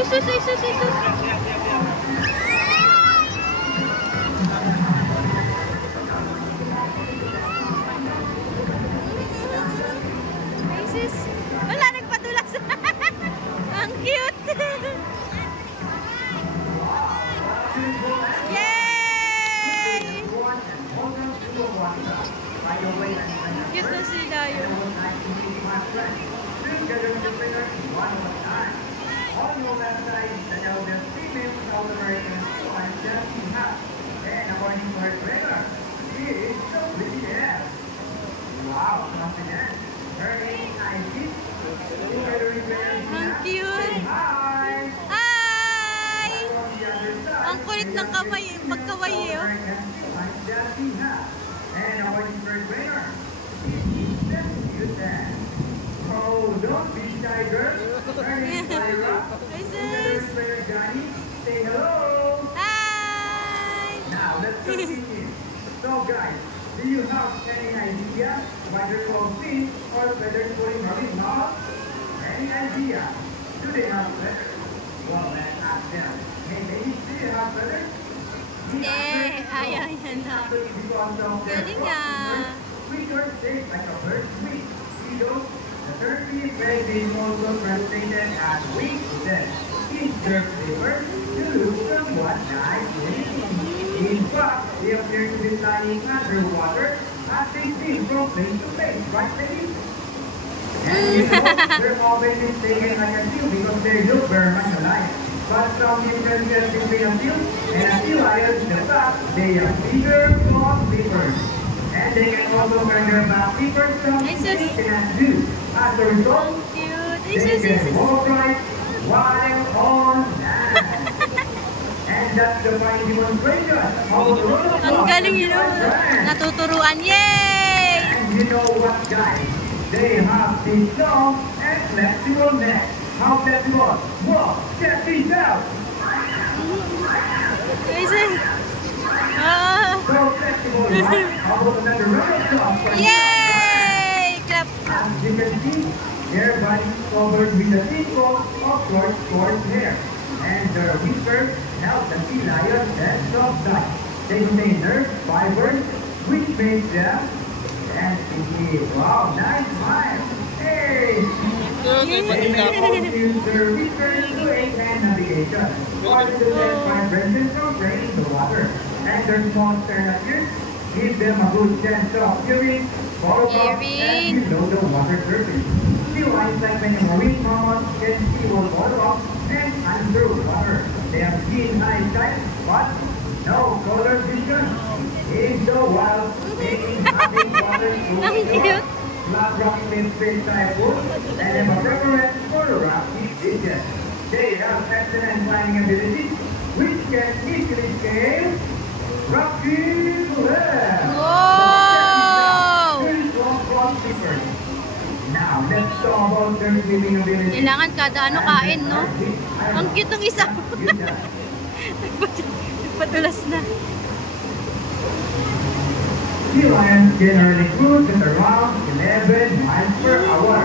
Isus, isus, isus. Isus. Wala, nagpadulas. Ang cute. Yay! Cute na sila yun. On your left side, the elder female South American one just half. And according to her trainer, she is so pretty there. Wow, confident. Her name is Isis. Together with her, Ang cute. hi! Hi! On the other side, Ang kulit ng kamay, pagkaway eh. Oh. And according to her trainer, she is so cute there. Oh, don't be shy, girl. Her name is Lyra. Isus. Johnny, say hello. Hi! Now let's continue. So guys, do you have any idea whether called fish or whether calling marine mouth? Any idea? Do they have feathers? Well, let's ask them. Hey ladies, do you have feathers? Hindi, ayaw yan na. Galing ah. Which are shaped like a bird's wing. The turkey is very big, also translated as wing then. It serves the bird to look somewhat nice. In fact, they appear to be flying underwater as they swim from place to place, right ladies? And you know, they're always mistaken like a seal because they look very much alike. But some differences between a seal and a sea lion is the fact they are bigger, claw flippers. And they can also wear their back flippers, something they cannot do. As a result, Cute. they Isus, can isus. walk right while on land. And that's the fine demonstration of the rule of Ang law. galing yun. Oh. Natuturuan. Yay! And you know what, guys? They have this long and flexible neck. How flexible? Well, check this out. Isus. Ah. So flexible, right? How about another round of applause? Yay! Clap. As you can see, their body is covered with a thick coat of short hair. And their whiskers help the sea lion get soft touch. They contain nerve fibers, which makes them sensitive. Wow, nice smile. Hey! They may also use their whiskers to aid hand navigation, or to detect vibrations from rain in the water. And their small sternal ears give them a good sense of hearing, follow up, and below the water surface. Sea lions, like many marine mammals, can see both bottom up and underwater. They have keen eyesight, but no color vision. In the wild, making having water to flat rock in fish type wood, and have a preference for rocky fishes. They have excellent climbing abilities, which can easily scale rocky cliffs. Wow! Now, let's talk about their swimming ability. Kailangan kada ano kain, no? Ang cute ng isa. Nagpatulas na. Sea lions generally cruise at around 11 miles per hour,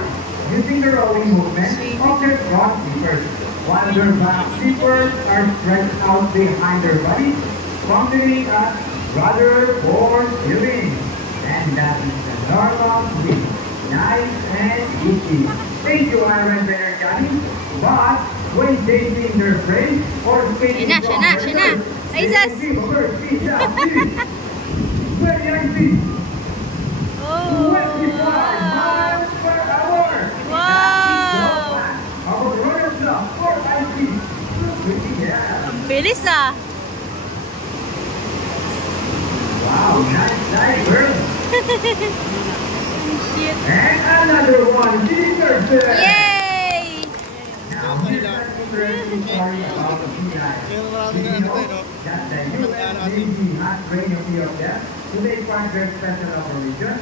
using the rowing movement of their front flippers, while their back flippers are stretched out behind their bodies, functioning as rudder for swimming. And that is the normal swim. Nice and easy. Thank you, Iron Bear Johnny. But when they swim their prey or skating from their birds, they can see a bird feet down too. Very easy. Oh! 25 miles per hour. Wow! Our runners up for Isis. Ang bilis ah! Wow, nice diver. Cute. And another one, Jesus. Yay! Now, here's an interesting story about the sea lion. Did you know that the U.S. Navy has trained a few of them to take part in their special operation?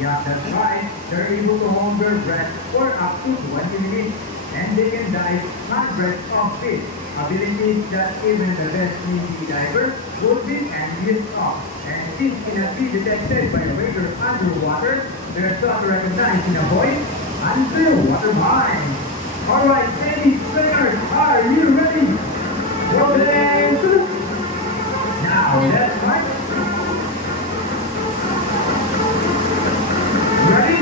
Yeah, that's right. They're able to hold their breath for up to 20 minutes, and they can dive hundreds of feet. Abilities that even the best Navy diver would be envious of. And since cannot be detected by a radar underwater, they're thought to recognize in a voice underwater mind. Alright, ladies, trainers, are you ready? Rolling. Now, that's right. Ready?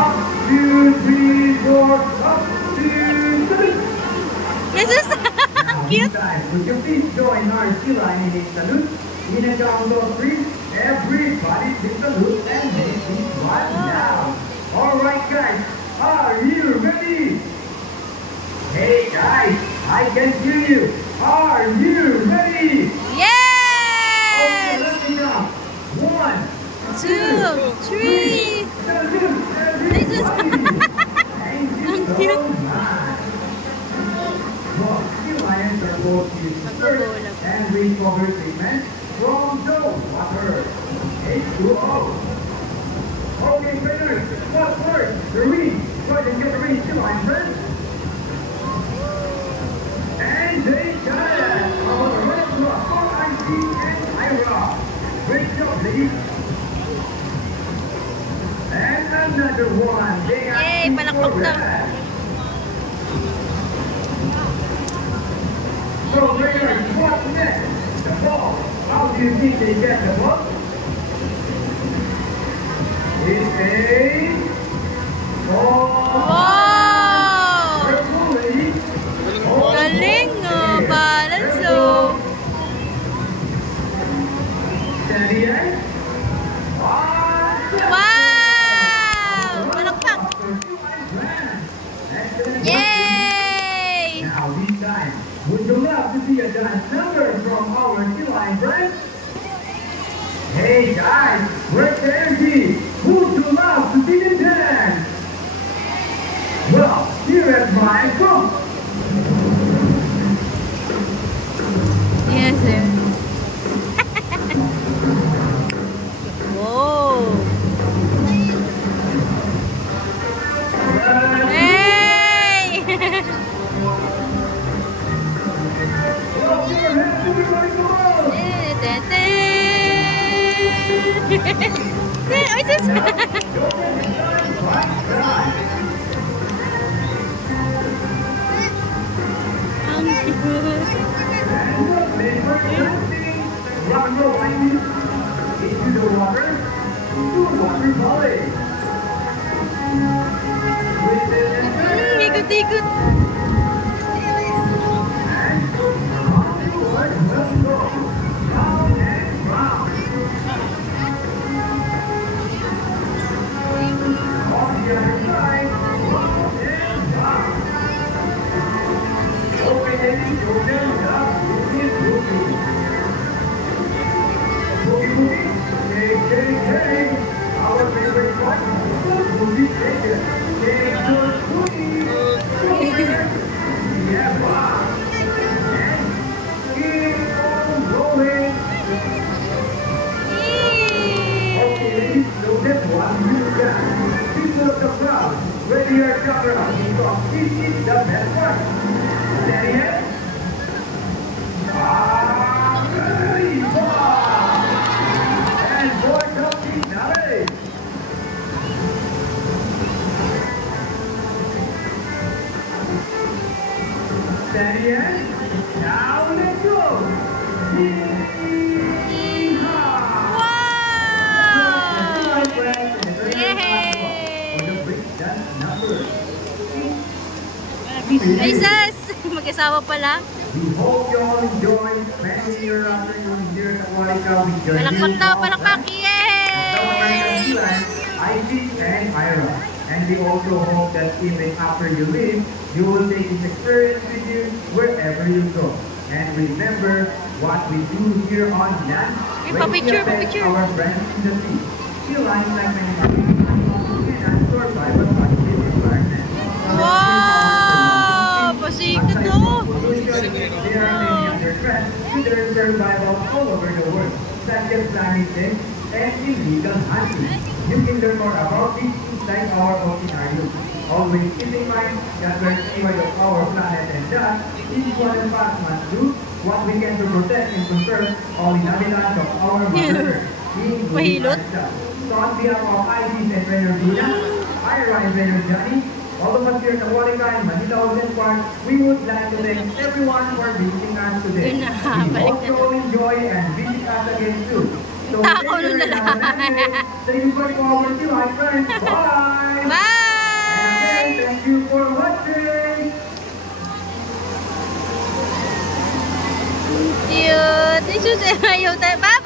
Up, 2, 3, 4, up, 2, 3. Jesus! Now, Cute! this time, would you please join our sea line in a salute? In a count of 3, everybody take salute and make this one down. Alright guys, are you ready? Hey guys, I can hear you. Are you ready? Okay, Yes! let me count. 1, 2, 3. salute Jesus! everybody. Thank you Ang so cute. much. Well, sea lions are both used to surf Magbubulag. and recover treatment from the water. H2O. Okay, trainers, what first? The reed. Go ahead and get the reed sea lion first. And they got it. Our red rock, IC and Ira. Great job, ladies. And another one. They are Yay, in palakpak for daw. red. So, trainers, what's next? The ball. How do you think they get the ball? It's a ball. Wow! Purple, ladies. Galing, oh! Balance, oh! Steady, eh? Wow! Palakpak! Yay! Now, this time, would you love to see a dance number from our sea lion friends? Hey guys, where's the energy? Would you love to see them dance? Well, here at my group. Yes, sir. Whoa! Hey! Well, your hands, everybody, come on! Ay, sus! Ang cute! Rock and roll, ladies. Into the water. To water volley. With it and Ikot-ikot! and onward, let's go. Round and round. On the other side, round and round. Okay, ladies, your hands up. Boogie, boogie. Boogie, boogie. Hey, hey, hey. Our favorite part. Boogie, shake it. Shake the boogie. Yeah, wow. And keep on rolling. Okay, ladies, so this one you got. People of the crowd, ready your camera because this is the best part. Steady head. Ready, wow. And boys up the alley. Steady head. Now let's go. Yee-haw. Wow! Ay, sus! Mag-asawa pala. We hope you all enjoy spending your afternoon here at Aquatica with your Palakpak daw, new palakpak! Yay! Isis and Ira. And we also hope that even after you leave, you will take this experience with you wherever you go. And remember what we do here on land. Ay, when we pa-picture, affect pa-picture. our friends in the sea. Sea lions like many marine and survival positive environment. Wow! Pasikot Aside to! from pollution, there are many other threats to their survival all over the world, such as climate change and illegal hunting. You can learn more about this inside our oceanarium. Always keep in mind that we're steward of our planet and that each one of us must do what we can to protect and conserve all inhabitants of our mother Earth, including Mahilot. ourselves. So on behalf of ICs and Trainer Buddha, Ira and Trainer Johnny, all of us here at Aquatica and Manila Ocean Park, we would like to thank everyone for visiting us today. Yun na, We balik hope na you all enjoy and visit us again soon. So, Yung tao take nun care na and have a nice day. Thank you for forward to my friends. Bye! And Bye! again, thank you for watching! Cute! Ayaw tayo. Bye!